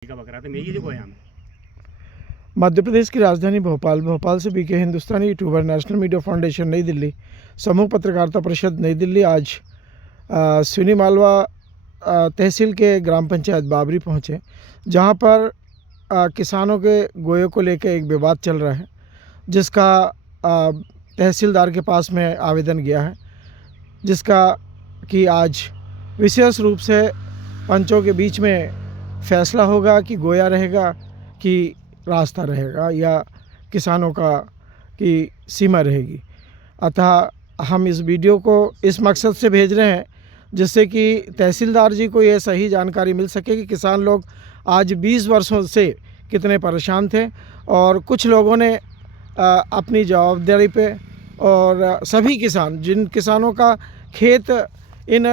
का बकरा था मैं ये देखो यहाँ मध्य प्रदेश की राजधानी भोपाल से बीके हिंदुस्तानी यूट्यूबर नेशनल मीडिया फाउंडेशन नई दिल्ली समूह पत्रकारिता परिषद नई दिल्ली आज सुनी मालवा तहसील के ग्राम पंचायत बाबरी पहुँचे, जहाँ पर किसानों के गोयों को लेकर एक विवाद चल रहा है, जिसका तहसीलदार के पास में आवेदन गया है, जिसका कि आज विशेष रूप से पंचों के बीच में फैसला होगा कि गोया रहेगा कि रास्ता रहेगा या किसानों का की सीमा रहेगी। अतः हम इस वीडियो को इस मकसद से भेज रहे हैं जिससे कि तहसीलदार जी को ये सही जानकारी मिल सके कि किसान लोग आज 20 वर्षों से कितने परेशान थे और कुछ लोगों ने अपनी जवाबदारी पे और सभी किसान जिन किसानों का खेत इन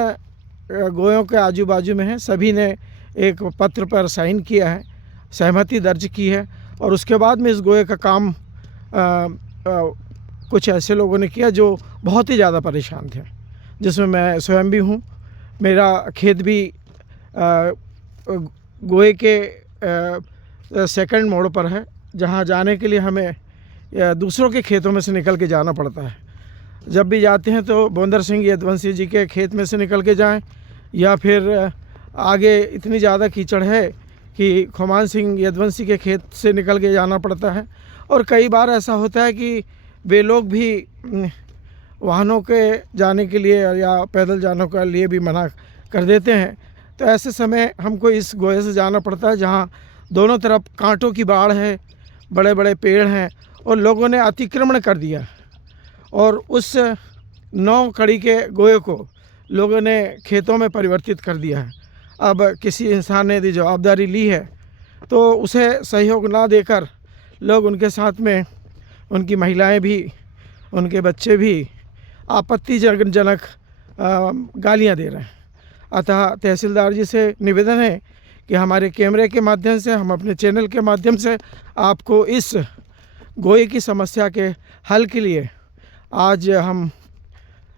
गोयों के आजू बाजू में है, सभी ने एक पत्र पर साइन किया है, सहमति दर्ज की है और उसके बाद में इस गोये का काम कुछ ऐसे लोगों ने किया जो बहुत ही ज़्यादा परेशान थे, जिसमें मैं स्वयं भी हूँ। मेरा खेत भी गोये के सेकंड मोड़ पर है, जहाँ जाने के लिए हमें दूसरों के खेतों में से निकल के जाना पड़ता है। जब भी जाते हैं तो बोंदर सिंह यदवंशी जी के खेत में से निकल के जाएं या फिर आगे इतनी ज़्यादा कीचड़ है कि खुमान सिंह यदवंशी के खेत से निकल के जाना पड़ता है। और कई बार ऐसा होता है कि वे लोग भी वाहनों के जाने के लिए या पैदल जाने के लिए भी मना कर देते हैं, तो ऐसे समय हमको इस गोये से जाना पड़ता है जहाँ दोनों तरफ कांटों की बाढ़ है, बड़े बड़े पेड़ हैं और लोगों ने अतिक्रमण कर दिया और उस 9 कड़ी के गोये को लोगों ने खेतों में परिवर्तित कर दिया है। अब किसी इंसान ने यदि जवाबदारी ली है तो उसे सहयोग ना देकर लोग उनके साथ में उनकी महिलाएं भी, उनके बच्चे भी आपत्तिजनक गालियां दे रहे हैं। अतः तहसीलदार जी से निवेदन है कि हमारे कैमरे के माध्यम से, हम अपने चैनल के माध्यम से आपको इस गोये की समस्या के हल के लिए आज हम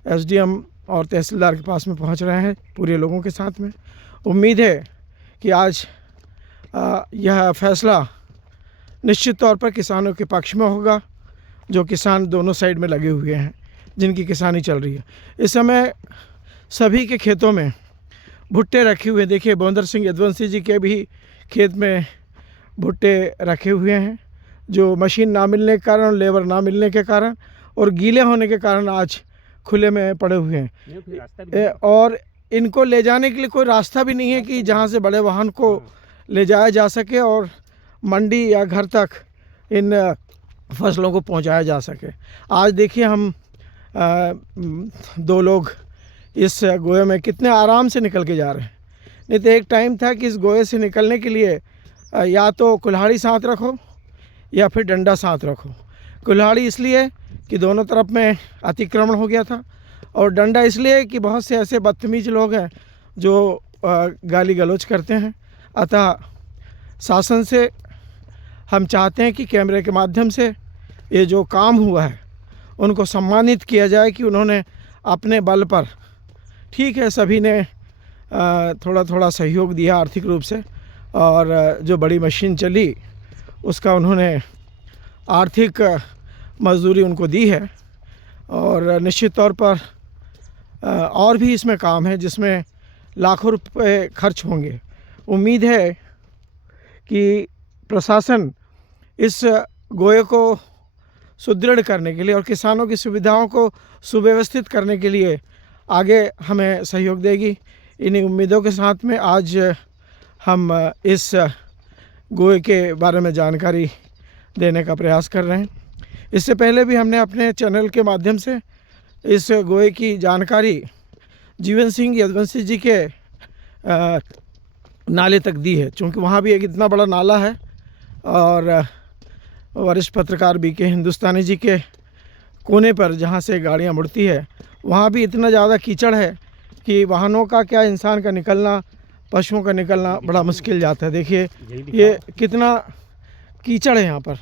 एसडीएम और तहसीलदार के पास में पहुंच रहे हैं पूरे लोगों के साथ में। उम्मीद है कि आज यह फैसला निश्चित तौर पर किसानों के पक्ष में होगा, जो किसान दोनों साइड में लगे हुए हैं, जिनकी किसानी चल रही है। इस समय सभी के खेतों में भुट्टे रखे हुए, देखिए बोंदर सिंह यदवंशी जी के भी खेत में भुट्टे रखे हुए हैं, जो मशीन ना मिलने के कारण, लेबर ना मिलने के कारण और गीले होने के कारण आज खुले में पड़े हुए हैं। और इनको ले जाने के लिए कोई रास्ता भी नहीं है कि जहाँ से बड़े वाहन को ले जाया जा सके और मंडी या घर तक इन फसलों को पहुँचाया जा सके। आज देखिए हम 2 लोग इस गोये में कितने आराम से निकल के जा रहे हैं। नहीं तो एक टाइम था कि इस गोये से निकलने के लिए या तो कुल्हाड़ी साथ रखो या फिर डंडा साथ रखो। कुल्हाड़ी इसलिए कि दोनों तरफ में अतिक्रमण हो गया था और डंडा इसलिए कि बहुत से ऐसे बदतमीज लोग हैं जो गाली गलौज करते हैं। अतः शासन से हम चाहते हैं कि कैमरे के माध्यम से ये जो काम हुआ है उनको सम्मानित किया जाए कि उन्होंने अपने बल पर, ठीक है सभी ने थोड़ा थोड़ा सहयोग दिया आर्थिक रूप से और जो बड़ी मशीन चली उसका उन्होंने आर्थिक मजदूरी उनको दी है और निश्चित तौर पर और भी इसमें काम है जिसमें लाखों रुपए खर्च होंगे। उम्मीद है कि प्रशासन इस गोये को सुदृढ़ करने के लिए और किसानों की सुविधाओं को सुव्यवस्थित करने के लिए आगे हमें सहयोग देगी। इन्हीं उम्मीदों के साथ में आज हम इस गोये के बारे में जानकारी देने का प्रयास कर रहे हैं। इससे पहले भी हमने अपने चैनल के माध्यम से इस गोये की जानकारी जीवन सिंह यदवंशी जी के नाले तक दी है, क्योंकि वहाँ भी एक इतना बड़ा नाला है और वरिष्ठ पत्रकार बीके हिंदुस्तानी जी के कोने पर जहाँ से गाड़ियाँ मुड़ती है वहाँ भी इतना ज़्यादा कीचड़ है कि वाहनों का क्या, इंसान का निकलना, पशुओं का निकलना बड़ा मुश्किल जाता है। देखिए ये कितना कीचड़ है यहाँ पर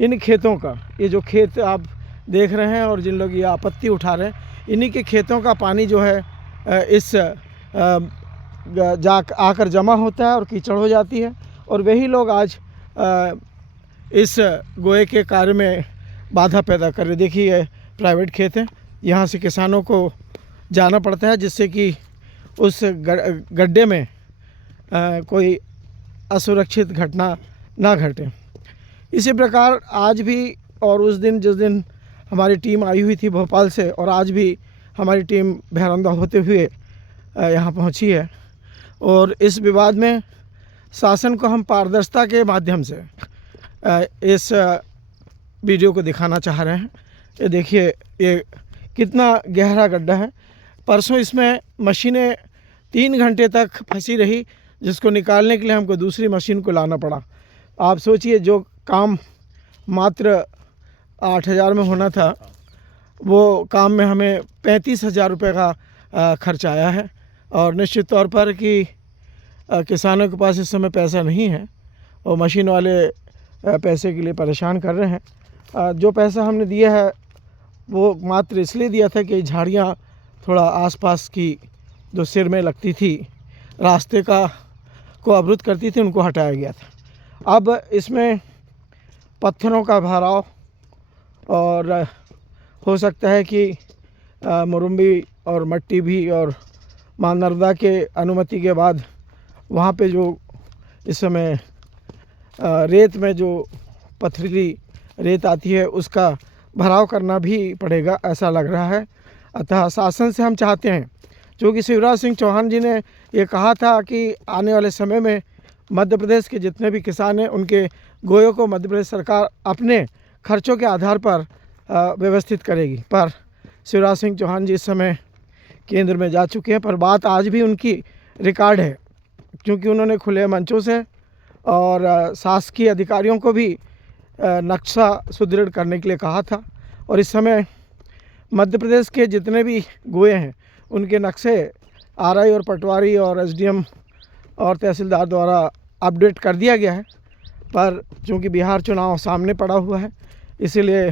इन खेतों का। ये जो खेत आप देख रहे हैं और जिन लोग ये आपत्ति उठा रहे हैं, इन्हीं के खेतों का पानी जो है इस आकर जमा होता है और कीचड़ हो जाती है और वही लोग आज इस गोए के कार्य में बाधा पैदा कर रहे। देखिए प्राइवेट खेत हैं, यहाँ से किसानों को जाना पड़ता है जिससे कि उस गड्ढे में कोई असुरक्षित घटना ना घटे। इसी प्रकार आज भी और उस दिन जिस दिन हमारी टीम आई हुई थी भोपाल से, और आज भी हमारी टीम भैरंदा होते हुए यहाँ पहुँची है। और इस विवाद में शासन को हम पारदर्शिता के माध्यम से इस वीडियो को दिखाना चाह रहे हैं। ये देखिए ये कितना गहरा गड्ढा है। परसों इसमें मशीनें 3 घंटे तक फंसी रही, जिसको निकालने के लिए हमको दूसरी मशीन को लाना पड़ा। आप सोचिए, जो काम मात्र 8,000 में होना था, वो काम में हमें 35,000 रुपये का खर्च आया है। और निश्चित तौर पर कि किसानों के पास इस समय पैसा नहीं है और मशीन वाले पैसे के लिए परेशान कर रहे हैं। जो पैसा हमने दिया है वो मात्र इसलिए दिया था कि झाड़ियाँ थोड़ा आसपास की जो सिर में लगती थी, रास्ते को अवरुद्ध करती थी, उनको हटाया गया था। अब इसमें पत्थरों का भराव और हो सकता है कि मुरुम्बी और मट्टी भी, और मां नर्मदा के अनुमति के बाद वहाँ पे जो इस समय रेत में जो पथरीली रेत आती है उसका भराव करना भी पड़ेगा, ऐसा लग रहा है। अतः शासन से हम चाहते हैं, क्योंकि शिवराज सिंह चौहान जी ने ये कहा था कि आने वाले समय में मध्य प्रदेश के जितने भी किसान हैं उनके गोयों को मध्य प्रदेश सरकार अपने खर्चों के आधार पर व्यवस्थित करेगी। पर शिवराज सिंह चौहान जी इस समय केंद्र में जा चुके हैं, पर बात आज भी उनकी रिकॉर्ड है, क्योंकि उन्होंने खुले मंचों से और शासकीय अधिकारियों को भी नक्शा सुदृढ़ करने के लिए कहा था। और इस समय मध्य प्रदेश के जितने भी गोए हैं उनके नक्शे आरआई और पटवारी और एसडीएम और तहसीलदार द्वारा अपडेट कर दिया गया है। पर चूँकि बिहार चुनाव सामने पड़ा हुआ है, इसीलिए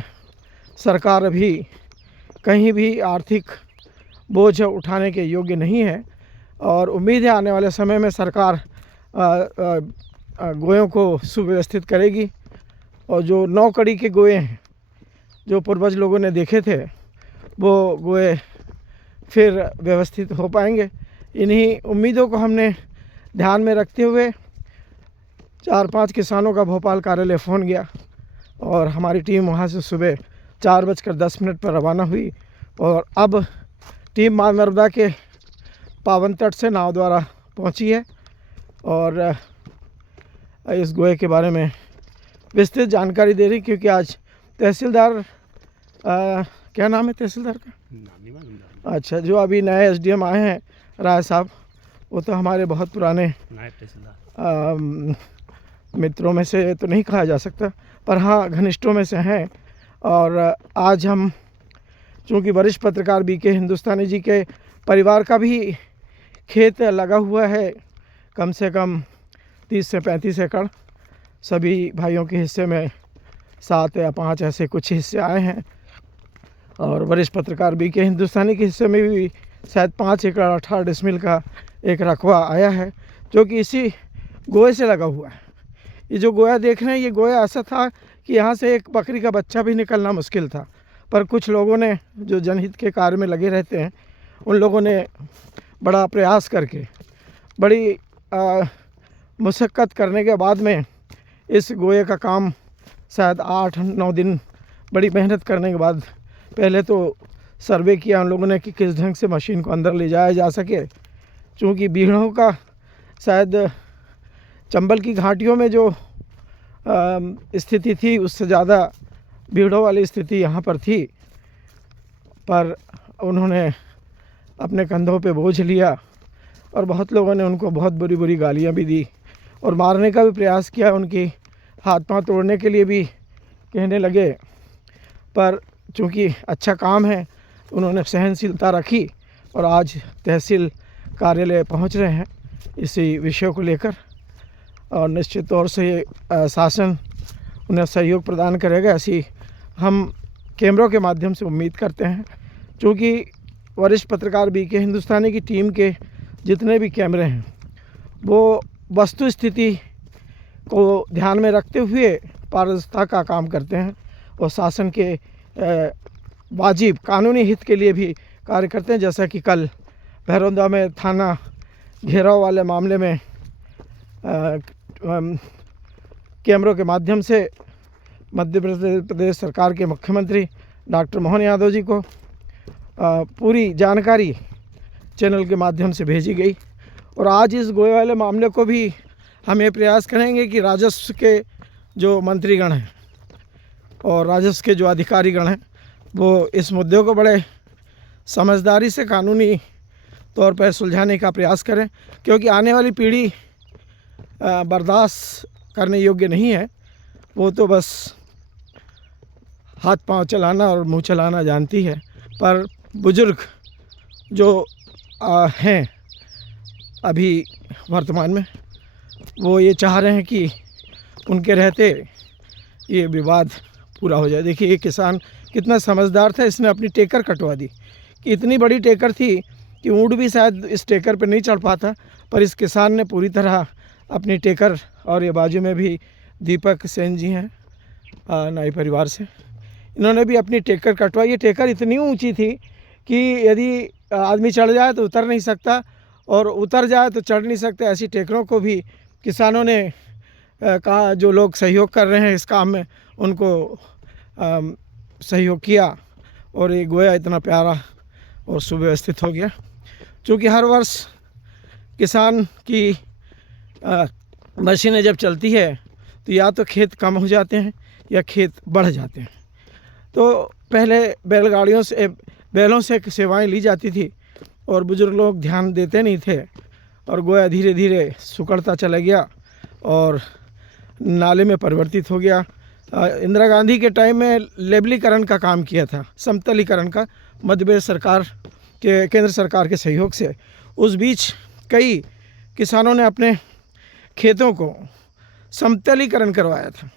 सरकार अभी कहीं भी आर्थिक बोझ उठाने के योग्य नहीं है। और उम्मीद है आने वाले समय में सरकार गोयों को सुव्यवस्थित करेगी, और जो 9 कड़ी के गोए हैं जो पूर्वज लोगों ने देखे थे, वो गोए फिर व्यवस्थित हो पाएंगे। इन्हीं उम्मीदों को हमने ध्यान में रखते हुए 4-5 किसानों का भोपाल कार्यालय फ़ोन गया, और हमारी टीम वहाँ से सुबह 4:10 पर रवाना हुई। और अब टीम मां नर्मदा के पावन तट से नाव द्वारा पहुंची है, और इस गोए के बारे में विस्तृत जानकारी दे रही, क्योंकि आज तहसीलदार क्या नाम है तहसीलदार का? अच्छा, जो अभी नए एसडीएम आए हैं राय साहब, वो तो हमारे बहुत पुराने नायब तहसीलदार मित्रों में से तो नहीं कहा जा सकता, पर हाँ घनिष्ठों में से हैं। और आज हम चूँकि वरिष्ठ पत्रकार बीके हिंदुस्तानी जी के परिवार का भी खेत लगा हुआ है, कम से कम 30 से 35 एकड़, सभी भाइयों के हिस्से में 7 या 5 ऐसे कुछ हिस्से आए हैं, और वरिष्ठ पत्रकार बीके हिंदुस्तानी के हिस्से में भी शायद 5 एकड़ 18 डिसमिल का एक रकबा आया है, जो कि इसी गोए से लगा हुआ है। ये जो गोया देख रहे हैं, ये गोया ऐसा था कि यहाँ से एक बकरी का बच्चा भी निकलना मुश्किल था, पर कुछ लोगों ने जो जनहित के कार्य में लगे रहते हैं, उन लोगों ने बड़ा प्रयास करके, बड़ी मुशक्क़त करने के बाद में इस गोए का काम शायद 8-9 दिन बड़ी मेहनत करने के बाद पहले तो सर्वे किया उन लोगों ने कि किस ढंग से मशीन को अंदर ले जाया जा सके। चूँकि बीड़ों का शायद चंबल की घाटियों में जो स्थिति थी, उससे ज़्यादा भीड़ों वाली स्थिति यहाँ पर थी, पर उन्होंने अपने कंधों पे बोझ लिया, और बहुत लोगों ने उनको बहुत बुरी बुरी गालियाँ भी दी और मारने का भी प्रयास किया, उनकी हाथ पांव तोड़ने के लिए भी कहने लगे। पर चूँकि अच्छा काम है, उन्होंने सहनशीलता रखी, और आज तहसील कार्यालय पहुँच रहे हैं इसी विषय को लेकर, और निश्चित तौर से शासन उन्हें सहयोग प्रदान करेगा, ऐसी हम कैमरों के माध्यम से उम्मीद करते हैं। क्योंकि वरिष्ठ पत्रकार बीके हिंदुस्तानी की टीम के जितने भी कैमरे हैं, वो वस्तु स्थिति को ध्यान में रखते हुए पारदर्शिता का काम करते हैं और शासन के वाजिब कानूनी हित के लिए भी कार्य करते हैं। जैसा कि कल भैरवंदा में थाना घेराव वाले मामले में कैमरों के माध्यम से मध्य प्रदेश सरकार के मुख्यमंत्री डॉक्टर मोहन यादव जी को पूरी जानकारी चैनल के माध्यम से भेजी गई। और आज इस गोए वाले मामले को भी हम ये प्रयास करेंगे कि राजस्व के जो मंत्रीगण हैं और राजस्व के जो अधिकारीगण हैं वो इस मुद्दे को बड़े समझदारी से कानूनी तौर पर सुलझाने का प्रयास करें, क्योंकि आने वाली पीढ़ी बर्दाश्त करने योग्य नहीं है। वो तो बस हाथ पांव चलाना और मुंह चलाना जानती है, पर बुज़ुर्ग जो हैं अभी वर्तमान में, वो ये चाह रहे हैं कि उनके रहते ये विवाद पूरा हो जाए। देखिए ये किसान कितना समझदार था, इसने अपनी टेकर कटवा दी कि इतनी बड़ी टेकर थी कि ऊँट भी शायद इस टेकर पर नहीं चढ़ पाता, पर इस किसान ने पूरी तरह अपनी टेकर, और ये बाजू में भी दीपक सेन जी हैं नाई परिवार से, इन्होंने भी अपनी टेकर कटवाई। ये टेकर इतनी ऊंची थी कि यदि आदमी चढ़ जाए तो उतर नहीं सकता और उतर जाए तो चढ़ नहीं सकता। ऐसी टेकरों को भी किसानों ने कहा, जो लोग सहयोग कर रहे हैं इस काम में उनको सहयोग किया और ये गोया इतना प्यारा और सुव्यवस्थित हो गया। क्योंकि हर वर्ष किसान की मशीनें जब चलती है तो या तो खेत कम हो जाते हैं या खेत बढ़ जाते हैं। तो पहले बैलों से सेवाएं ली जाती थी और बुज़ुर्ग लोग ध्यान देते नहीं थे और गोया धीरे धीरे सुकड़ता चला गया और नाले में परिवर्तित हो गया। इंदिरा गांधी के टाइम में लेबलीकरण का काम किया था, समतलीकरण का, मध्य प्रदेश सरकार के, केंद्र सरकार के सहयोग से। उस बीच कई किसानों ने अपने खेतों को समतलीकरण करवाया था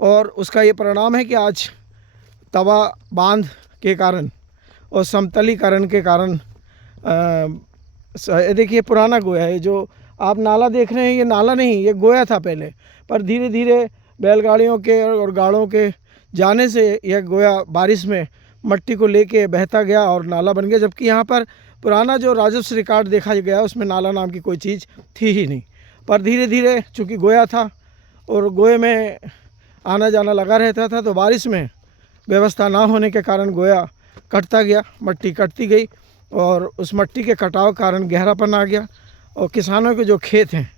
और उसका ये परिणाम है कि आज तवा बांध के कारण और समतलीकरण के कारण देखिए पुराना गोया है। जो आप नाला देख रहे हैं ये नाला नहीं, ये गोया था पहले, पर धीरे धीरे बैलगाड़ियों के और गाड़ों के जाने से यह गोया बारिश में मट्टी को लेके बहता गया और नाला बन गया। जबकि यहाँ पर पुराना जो राजस्व रिकॉर्ड देखा गया उसमें नाला नाम की कोई चीज़ थी ही नहीं। पर धीरे धीरे चूँकि गोया था और गोए में आना जाना लगा रहता था, तो बारिश में व्यवस्था ना होने के कारण गोया कटता गया, मट्टी कटती गई और उस मट्टी के कटाव कारण गहरापन आ गया और किसानों के जो खेत हैं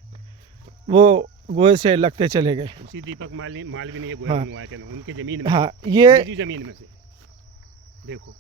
वो गोए से लगते चले गए। उसी दीपक मालवी ने ये गोया बनवाया था उनकी ज़मीन में। हाँ, ये ज़मीन में से देखो।